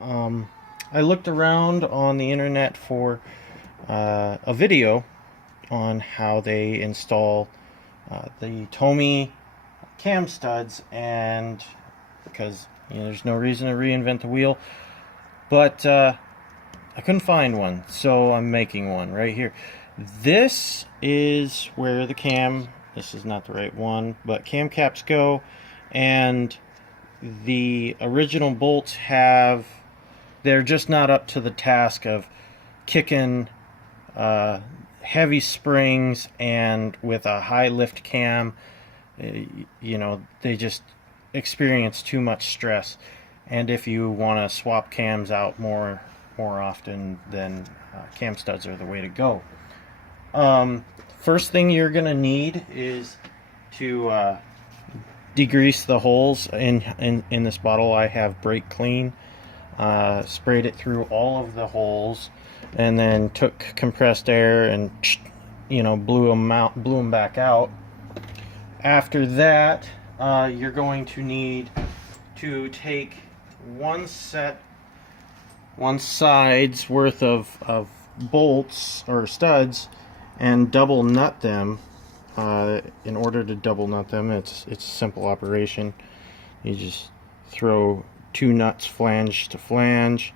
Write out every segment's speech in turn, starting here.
I looked around on the internet for a video on how they install the Tomy cam studs, and because there's no reason to reinvent the wheel, but I couldn't find one, so I'm making one right here. This is where the cam, this is not the right one, but cam caps go, and the original bolts they're just not up to the task of kicking heavy springs, and with a high lift cam, they just experience too much stress. And if you want to swap cams out more often, then cam studs are the way to go. First thing you're gonna need is to degrease the holes in this bottle. I have Brake Clean, sprayed it through all of the holes, and then took compressed air and blew them back out. After that, you're going to need to take one side's worth of bolts or studs and double nut them. In order to double nut them, it's a simple operation. You just throw two nuts flange to flange,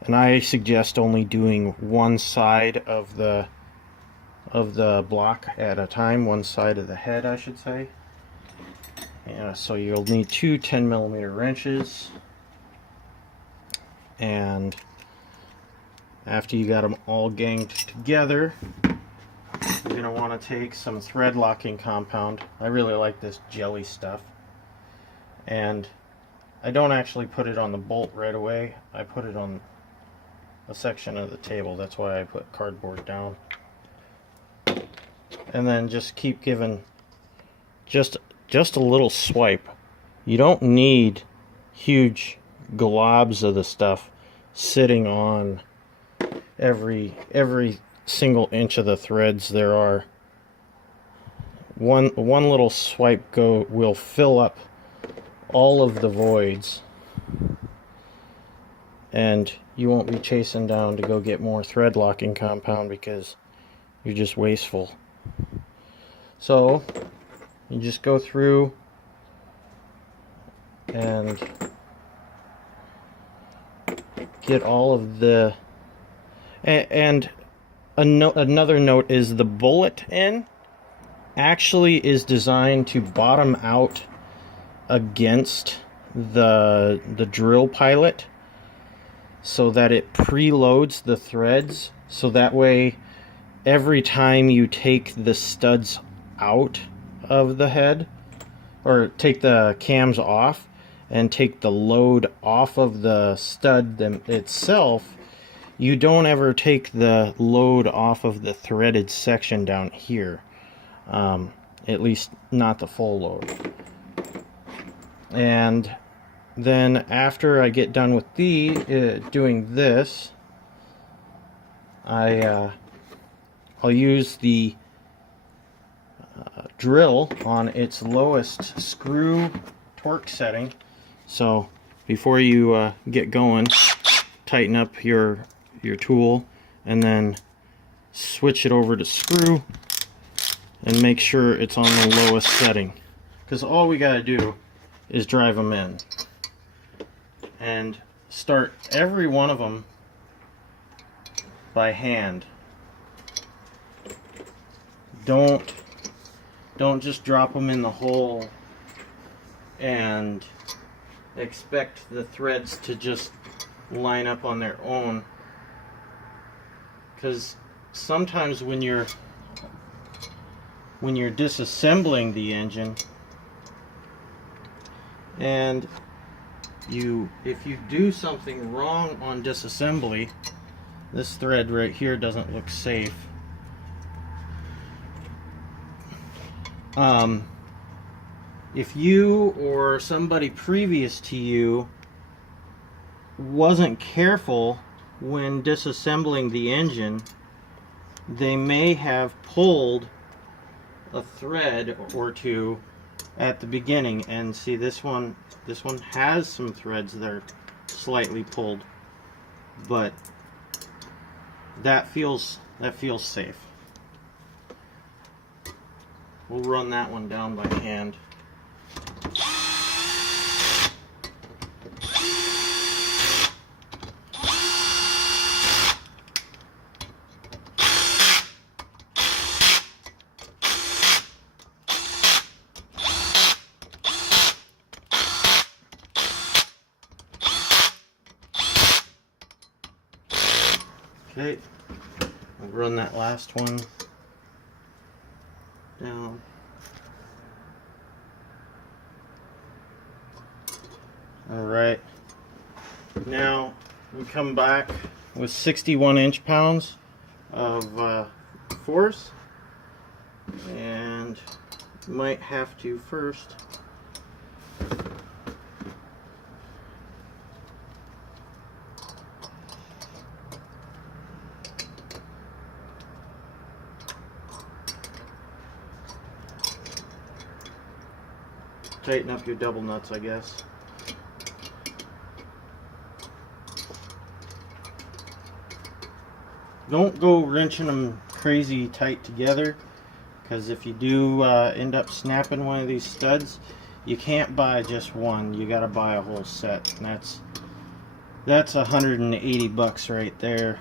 and I suggest only doing one side of the block at a time, one side of the head, I should say. So you'll need two 10mm wrenches, and after you got them all ganged together, you're going to want to take some thread locking compound. I really like this jelly stuff, and I don't actually put it on the bolt right away. I put it on a section of the table. That's why I put cardboard down. And then just keep giving just a little swipe. You don't need huge globs of the stuff sitting on every single inch of the threads. There are one little swipe will fill up all of the voids, and you won't be chasing down to go get more thread locking compound because you're just wasteful. So you just go through and get all of the, and another note is the bullet end actually is designed to bottom out against the drill pilot, so that it preloads the threads, so that way every time you take the studs out of the head, or take the cams off and take the load off of the stud itself, you don't ever take the load off of the threaded section down here, at least not the full load. And then after I get done with doing this, I'll use the drill on its lowest screw torque setting. So before you get going, tighten up your tool and then switch it over to screw and make sure it's on the lowest setting, because all we got to do is drive them in and start every one of them by hand. Don't just drop them in the hole and expect the threads to just line up on their own, because sometimes when you're disassembling the engine, and if you do something wrong on disassembly, this thread right here doesn't look safe. If you or somebody previous to you wasn't careful when disassembling the engine, they may have pulled a thread or two at the beginning. And see, this one has some threads that are slightly pulled, but that feels safe. We'll run that one down by hand. Okay, I'll run that last one down. Alright, now we come back with 61 inch-pounds of force, and might have to first tighten up your double nuts, I guess. Don't go wrenching them crazy tight together, because if you do end up snapping one of these studs, you can't buy just one. You got to buy a whole set, and that's 180 bucks right there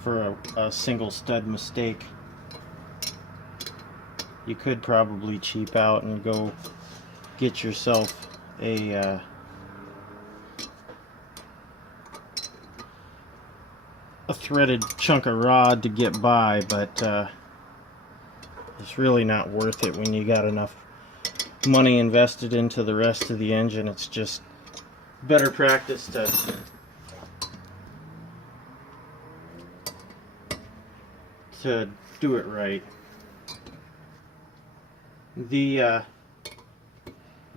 for a single stud mistake. You could probably cheap out and go get yourself a threaded chunk of rod to get by, but it's really not worth it when you got enough money invested into the rest of the engine. It's just better practice to do it right.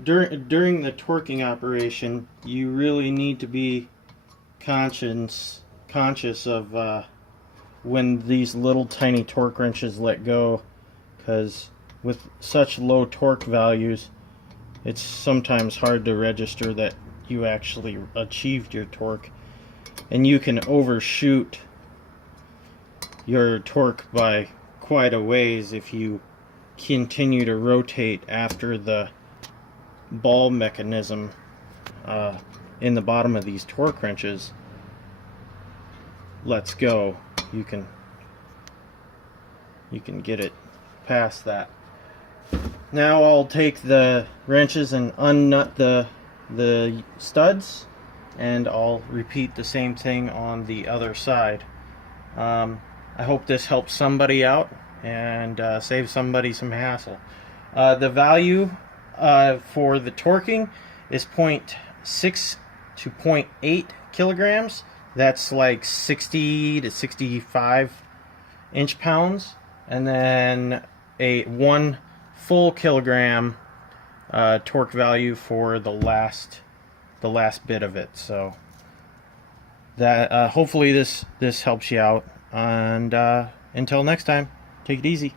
During the torquing operation, you really need to be conscious of when these little tiny torque wrenches let go, because with such low torque values, it's sometimes hard to register that you actually achieved your torque, and you can overshoot your torque by quite a ways if you continue to rotate after the ball mechanism in the bottom of these torque wrenches lets go. You can get it past that. Now I'll take the wrenches and unnut the studs, and I'll repeat the same thing on the other side. I hope this helps somebody out and save somebody some hassle. The value for the torquing is 0.6 to 0.8 kilograms. That's like 60 to 65 inch-pounds, and then a 1 full kilogram torque value for the last bit of it. So that hopefully this helps you out, and until next time, take it easy.